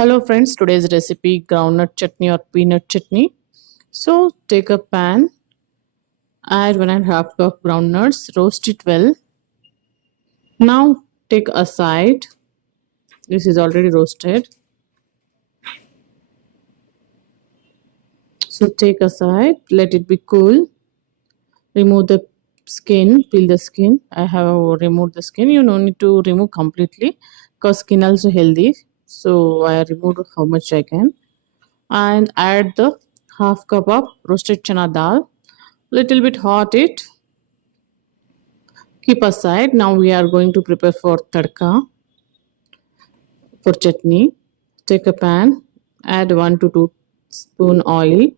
Hello friends, today's recipe groundnut chutney or peanut chutney. So take a pan, add 1.5 cup groundnuts, roast it well. Now take aside, this is already roasted. So take aside, let it be cool. Remove the skin, peel the skin. I have removed the skin. You don't need to remove completely because skin also healthy. So I removed how much I can. And add the half cup of roasted chana dal. Little bit hot it. Keep aside. Now we are going to prepare for tadka for chutney. Take a pan, add 1 to 2 spoon oil.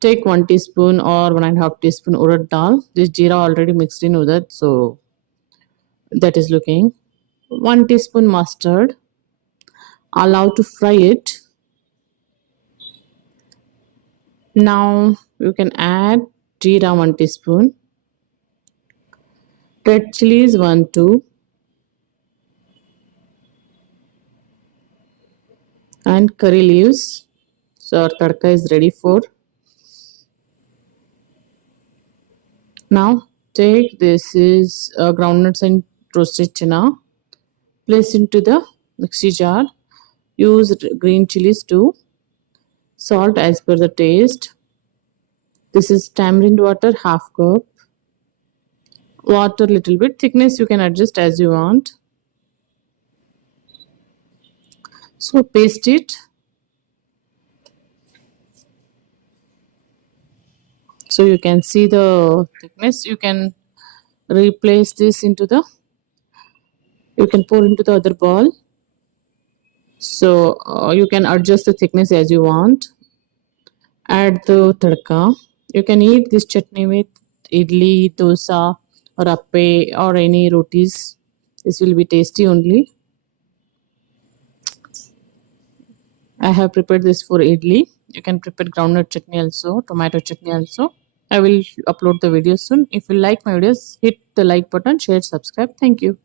Take 1 teaspoon or 1.5 teaspoon urad dal. This jeera already mixed in with it, so that is looking. 1 teaspoon mustard. Allow to fry it. Now you can add jeera 1 teaspoon. Red chilies 1 2. And curry leaves. So our tadka is ready for. Now take this is groundnuts and roasted chana. Place into the mixie jar. Use green chilies too. Salt as per the taste. This is tamarind water half cup. Water little bit. Thickness you can adjust as you want. So paste it. So you can see the thickness. You can replace this into the. You can pour into the other bowl. So you can adjust the thickness as you want. Add the tadka. You can eat this chutney with idli, dosa, or appe or any rotis. This will be tasty only. I have prepared this for idli. You can prepare groundnut chutney also, tomato chutney also. I will upload the video soon. If you like my videos, hit the like button, share, subscribe. Thank you.